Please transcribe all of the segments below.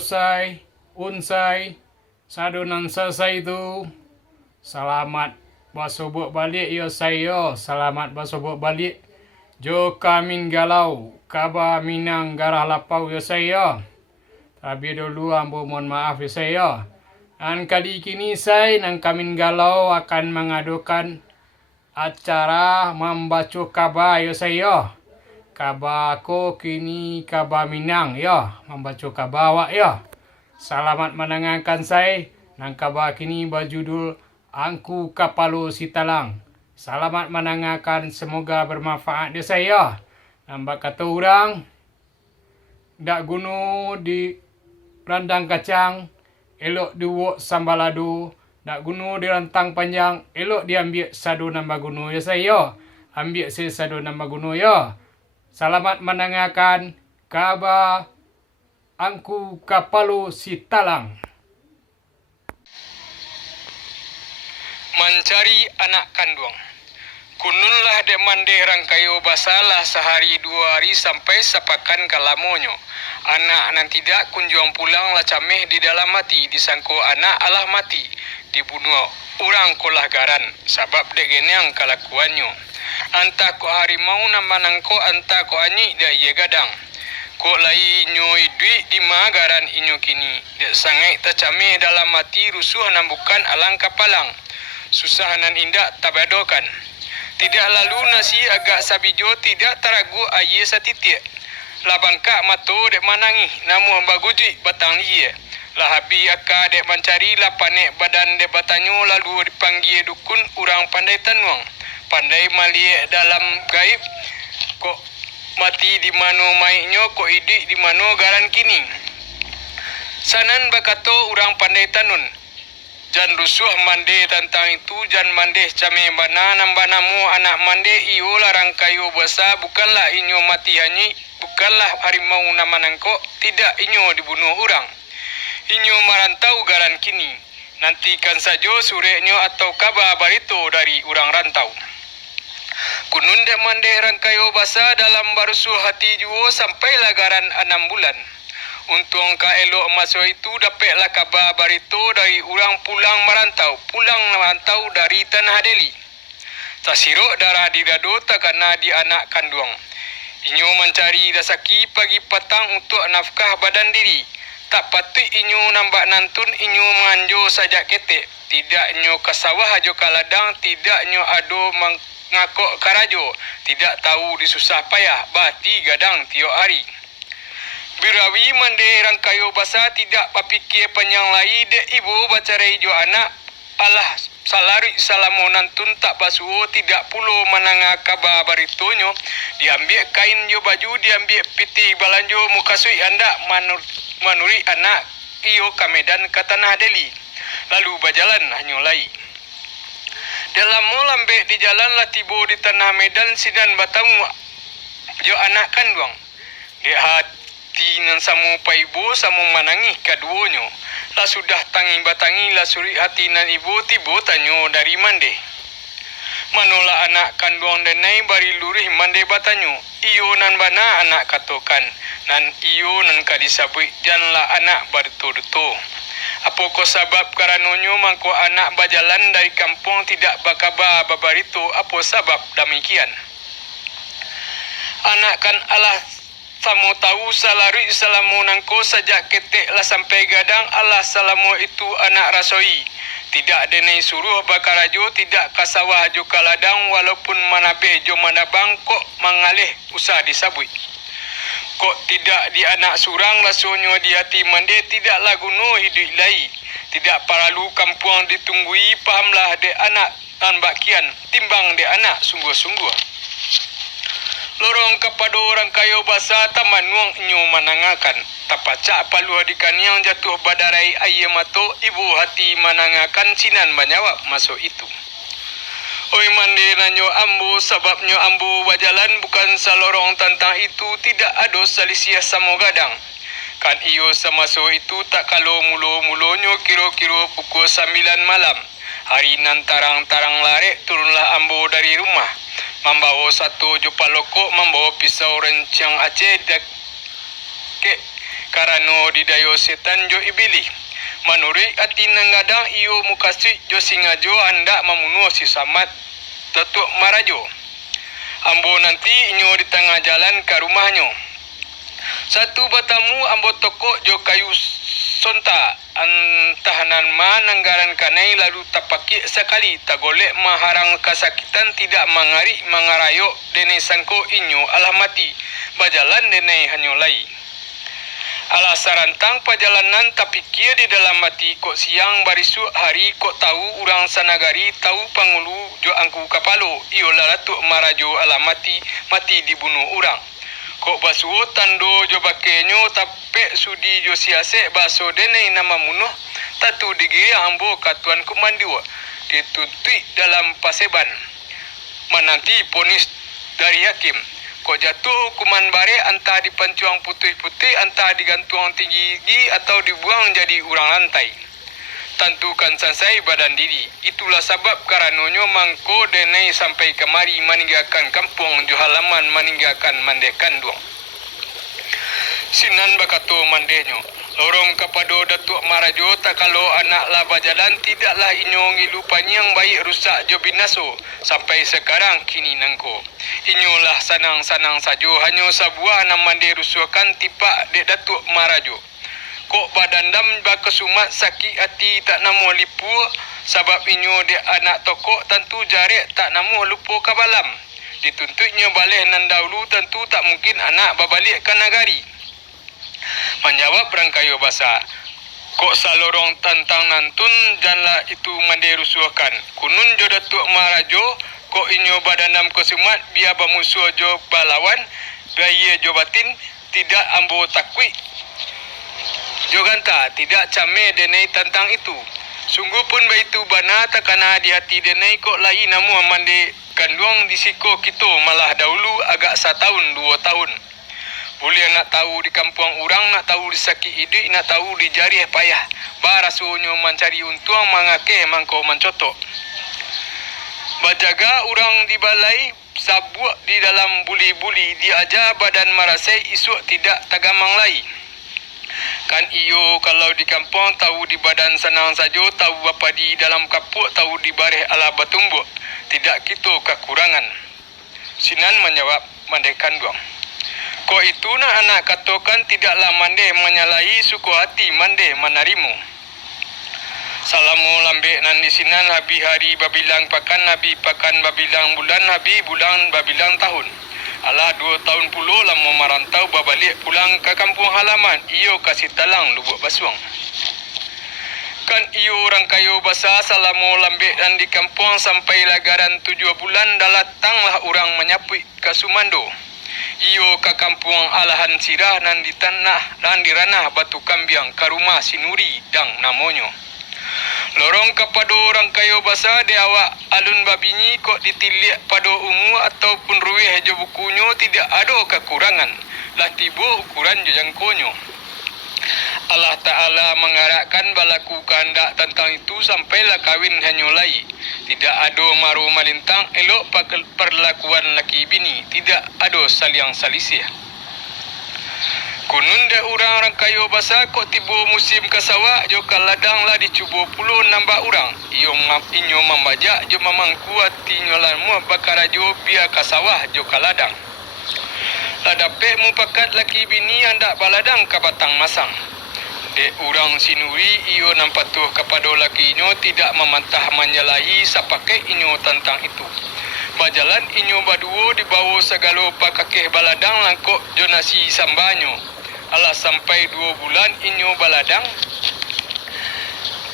yosai, unsai, sadunan selesai itu. Selamat basobok balik yosai yo, selamat basobok balik. Jo kamin galau, kaba minang garah lapau yosai yo. Tapi dulu ambo mohon maaf yosai yo. Dan kali kini saya nang kamin galau akan mengadukan acara membaca kaba yosai yo. Kaba aku kini kaba minang yo, membaca kaba awak yo. Selamat mendengarkan saya. Nang kaba kini berjudul Angku Kapalu Sitalang. Selamat mendengarkan, semoga bermanfaat dia saya. Nampak kata orang, dak guna di randang kacang, elok diwok sambalado. Dak guna di rantang panjang, elok diambil sadu nambah guna ya saya. Ambil saya sadu nambah guna ya. Selamat mendengarkan kaba Angku Kapalu Sitalang. Mencari anak kandung. Kununlah dek mande rangkayo basalah sehari 2 hari sampai sepakan kalamonyo. Anak nan tidak kunjung pulang lah cameh di dalam mati, disangko anak alah mati, dibunuh orang kolah garan, sabab dek genyang kelakuannya. Anta ko harimau nama nangko anta ko anyi dah ye gadang. Ko lai nyoi duit di magaran inyo kini. Dek sangai tacameh dalam mati rusuh nambukan alang kapalang. Susah nan indak tabadokan. Tidak lalu nasi agak sabijo tidak teragu aye satitik. Labangka mato dek manangi namu baguji batang liye. Lahabi aka dek mencari lapanek badan dek batanyo lalu dipanggil dukun urang pandai tanuang. Pandai maliek dalam gaib. Kok mati di mano maiknyo, kok idik di mano garan kini. Sanan bakato urang pandai tanun. Jan rusuh mande tentang itu, jan mande came bana nambanamu anak mande iyo larang kayu basa, bukanlah inyo mati hanyi, bukanlah harimau namanangko, tidak inyo dibunuh orang. Inyo marantau garan kini. Nantikan saja sureknyo atau kabar barito dari urang rantau. Kunun dek mande rangkayo basa dalam barusuh hati juo sampai lagaran 6 bulan. Untung ka elok masa itu dapatlah kabar barito dari urang pulang merantau dari Tanah Delhi. Tasiruk darah di dado takana di anak kandung. Inyo mencari dasaki pagi petang untuk nafkah badan diri. Tak patut inyo nambak nantun inyo menganjo sajak ketek. Tidak inyo kasawah ajo kaladang, tidak inyo ado ngakok karajo, tidak tahu disusah payah, bati gadang tiok hari. Birawi mande rangkayo basa tidak papikir panjang lai dek ibu bacarai jo anak. Alah salari salamo nantun tak basuo, tidak pulo menanga kabar baritonyo. Diambil kain jo baju, diambil piti balanjo mukasui anda manuri anak iyo ke Medan ke Tanah Delhi. Lalu berjalan hanya lai. Dalam lambe di jalan lah tibo di Tanah Medan sidan batamu jo anak kandung. Dia hati nan samu paibo samu manangi kaduonyo. Lah sudah tangi batangi lah suri hati nan ibu tibo tanyo dari mande. Manola anak kandung denai bari lurih mande batanyo. Iyo nan bana anak katokan. Nan iyo nan kadisabui janlah anak bertuduto. Apakah sebab karanonyo mangko anak berjalan dari kampung tidak bakabar babarito, apa sebab demikian? Anak kan Allah samo tahu salari salamu nangko sajak ketek lah sampai gadang Allah salamu itu anak rasoi. Tidak denai suruh bakarajo, tidak kasawah jo kaladang walaupun manabe jo manabang kok mengalih usah disabui. Kok tidak di anak surang rasonyo di hati mande tidak lagu no hidup lai. Tidak perlu kampung ditunggui, pahamlah de anak dan bakian timbang de anak sungguh-sungguh. Lorong kepada orang kayo basa tamanuang inyo manangakan. Tapacak palu hadikan yang jatuh badarai ayam mato ibu hati manangakan sinan banyawak masuk itu. Oi mande nanyo ambo sebabnya ambo bajalan bukan salorong tentang itu tidak ada salisia samo gadang. Kan iyo samaso itu tak kalau mulo-mulonyo kiro-kiro pukul 9 malam. Hari nan tarang-tarang larek turunlah ambo dari rumah. Membawa satu jupa lokok, membawa pisau rencang Aceh Karano didayo setan jo ibili. Manuri ati nangadang iyo mukasik jo singajo anda memunuh si samat Datuk Marajo. Ambo nanti inyo di tengah jalan ke rumahnya. Satu batamu ambo tokok jo kayu sonta antahanan mananggaran kanai lalu tapaki sekali tagolek maharang kesakitan tidak mangari mangarayo dene sangko inyo alamati bajalan dene hanyo lai. Alah sarantang perjalanan tapi kia di dalam mati kok siang barisu hari kok tahu urang sanagari tahu pangulu jo angku kapalo iyo lalatuk marajo alamati mati dibunuh urang. Kok basuo tando jo bakenyo tapek sudi jo siasek baso dene nama munuh tatu digia ambo katuan kumandiwa dituntui dalam paseban. Menanti ponis dari hakim. Kok jatuh hukuman bare antah dipancuang putih-putih, antah digantung tinggi atau dibuang jadi urang lantai. Tentukan selesai badan diri. Itulah sebab karanonyo mangko denai sampai kemari meninggalkan kampung jo halaman meninggalkan mandekan duang. Sinan bakato mandenyo. Lorong kapado Datuk Marajo tak kalau anak lah bajalan tidaklah inyo ngilu panyang baik rusak jo binaso sampai sekarang kini nangko. Inyo lah sanang-sanang sajo hanyo sabuah nam mande rusukan tipak dek Datuk Marajo. Kok badan dam bakesumat sakit hati tak namo lipu sebab inyo dek anak tokok tentu jarek tak namo lupo kabalam. Dituntutnya balik nan dahulu tentu tak mungkin anak babalik ke nagari. Menjawab rangkayo basa. Kok salorong tantang nantun janlah itu mande rusuhkan. Kunun jo Datuk Marajo kok inyo badanam kesumat biar bamusuh jo balawan biaya jo batin tidak ambo takwi. Jo ganta tidak came denai tentang itu. Sungguh pun baitu bana takana di hati denai kok lai namu mande ganduang di siko kita malah dahulu agak 1 tahun 2 tahun. Boleh nak tahu di kampung orang, nak tahu di sakit hidup, nak tahu di jari payah. Barasunya mencari untung, mangake mangko mencotok. Bajaga orang di balai, sabuak di dalam buli-buli, diajar badan marasai isuk tidak tagamang lai. Kan iyo kalau di kampung tahu di badan senang saja, tahu apa di dalam kapuk, tahu di bareh ala batumbuk. Tidak kita kekurangan. Sinan menjawab mandekan duang. Kok itu nak anak katakan tidaklah mande menyalahi suku hati mande menarimu. Salamu lambek nan di sinan habi hari babilang pakan habi pakan babilang bulan habi bulan babilang tahun. Alah 2 tahun puluh lama merantau babalik pulang ke kampung halaman. Iyo kasih talang lubuk basuang. Kan iyo orang kayu basah salamu lambek dan di kampung sampai lagaran 7 bulan dalatanglah orang menyapui ke Sumando. Iyo ke kampung alahan sirah nan di tanah dan di ranah batu kambiang ke rumah sinuri dang namonyo. Lorong kepada orang kayu basah di awak alun babinyi kok ditilik pada ungu ataupun ruih jo bukunyo tidak ada kekurangan. Lah tiba ukuran jo jangkonyo. Allah Ta'ala mengarahkan balaku kehendak tentang itu sampailah kawin hanyulai. Tidak ada maru malintang elok perlakuan laki bini. Tidak ada saliang salisih. Kunun de orang kayu basah kok tiba musim kasawak jo kaladang lah dicuba puluh nambah orang. Inyo membajak jo mamangku hati nyolanmu bakarajo biar kasawah jo kaladang. Lah dapet mupakat laki bini andak baladang ke batang masang. Dek orang sinuri iyo nampatuh kepada laki inyo tidak memantah menyalahi sapakai inyo tentang itu. Bajalan inyo baduo dibawa segala pakakeh baladang langkok jonasi sambanyo. Alah sampai 2 bulan inyo baladang.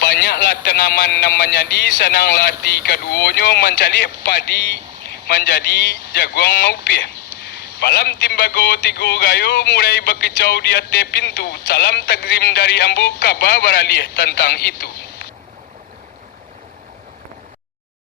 Banyaklah tanaman namanya di senang lati keduanya mencari padi menjadi jaguang maupih. Malam timbago 3 gayo mulai berkicau di atas pintu. Salam takzim dari ambo kabar beralih tentang itu.